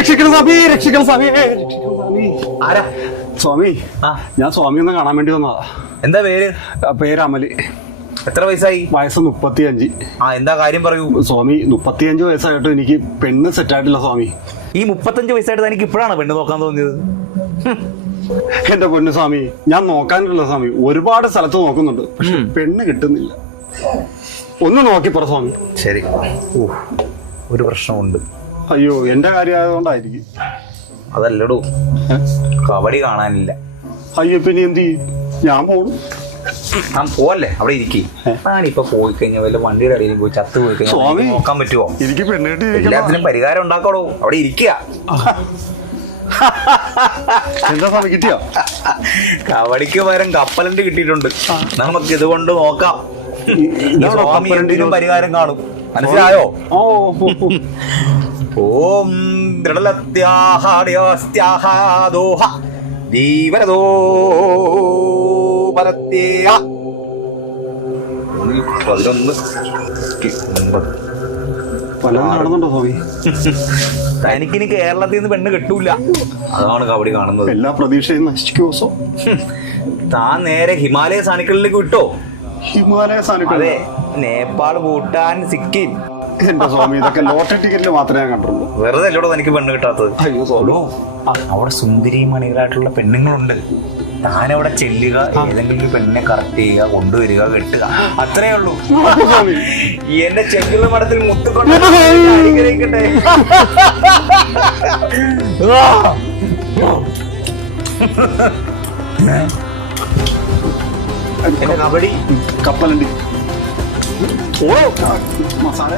രക്ഷിക്കണം സ്വാമി, രക്ഷിക്കണം സ്വാമി, രക്ഷിക്കണം സ്വാമി. ആരാ സ്വാമി? ഞാൻ സ്വാമി ഒന്ന് കാണാൻ വേണ്ടി വന്നതാ. എന്താ പേര്? പേര് അമല്. എത്ര വയസ്സായി? വയസ്സ് 35. എന്താ കാര്യം പറയൂ സ്വാമി. 35 വയസ്സായിട്ട് എനിക്ക് പെണ്ണ് സെറ്റായിട്ടില്ല സ്വാമി. ഈ 35 വയസ്സായിട്ട് എനിക്ക് ഇപ്പോഴാണ് പെണ്ണ് നോക്കാൻ തോന്നിയത്? എന്റെ പൊന്നു സ്വാമി, ഞാൻ നോക്കാനില്ല സ്വാമി. ഒരുപാട് സ്ഥലത്ത് നോക്കുന്നുണ്ട്, പക്ഷെ പെണ്ണ് കിട്ടുന്നില്ല. ഒന്ന് നോക്കിപ്പറ സ്വാമി. ശരി. ഒരു പ്രശ്നമുണ്ട്. അയ്യോ, എന്റെ കാര്യം ആയതുകൊണ്ടായിരിക്കും. അതല്ലടോ, കബഡി കാണാനില്ല. അയ്യോ, പിന്നെ എന്ത് ചെയ്യും? ഞാൻ പോണു. ഞാൻ പോവല്ലേ, അവിടെ ഇരിക്കും. ഞാനിപ്പൊ പോയി കഴിഞ്ഞാൽ വല്ല വണ്ടിയുടെ അടിയിൽ പോയി ചത്ത് പോയി കഴിഞ്ഞാൽ നോക്കാൻ പറ്റുമോ? എനിക്ക് പെണ്ണ് കിട്ടി. എല്ലാത്തിനും പരിഹാരം ഉണ്ടാക്കണോ? അവിടെ ഇരിക്കുക. എന്താ സ്വാമി, കിട്ടിയോ? കബഡിക്ക് പകരം കപ്പലണ്ടി കിട്ടിയിട്ടുണ്ട്. നമുക്ക് ഇതുകൊണ്ട് നോക്കാം. സ്വാമി എന്തിനും പരിഹാരം കാണും. മനസ്സിലായോ? ഓം ദൃഢലത്യാഹാദ്യോസ്ത്യാഹാദോഹ ജീവനദോ പരത്യേയ 11 പലതും കാണുന്നുണ്ടോ സ്വാമി? തനിക്കിനി കേരളത്തിൽ നിന്ന് പെണ്ണ് കിട്ടൂല, അതാണ് കബഡി കാണുന്നത്. എല്ലാ പ്രതീക്ഷയും നശിക്കുമോ? താൻ നേരെ ഹിമാലയ സാനുക്കളിലേക്ക് വിട്ടോ. ഹിമാലയ സാനുക്കൾ? അതെ, നേപ്പാൾ, ഭൂട്ടാൻ, സിക്കിം. എന്റെ സ്വാമി, ഇതൊക്കെ ലോട്ടറി ടിക്കറ്റിൽ മാത്രമേ ഞാൻ കണ്ടുള്ളൂ. വെറുതെ അല്ലോടോ തനിക്ക് പെണ്ണ് കിട്ടാത്തത്. അയ്യോ സ്വാമി, അവിടെ സുന്ദരി മണികളായിട്ടുള്ള പെണ്ണുങ്ങളുണ്ട്. താനവിടെ ചെല്ലുക, ഏതെങ്കിലും ഒരു പെണ്ണിനെ കറക്റ്റ് ചെയ്യുക, കൊണ്ടുവരിക, കെട്ടുക, അത്രേ ഉള്ളൂ. എന്റെ ചെങ്കുള്ള മഠത്തിൽ മുത്തുകൊണ്ട് അനുഗ്രഹിക്കട്ടെ. കബഡി, കപ്പലണ്ടി, മസാല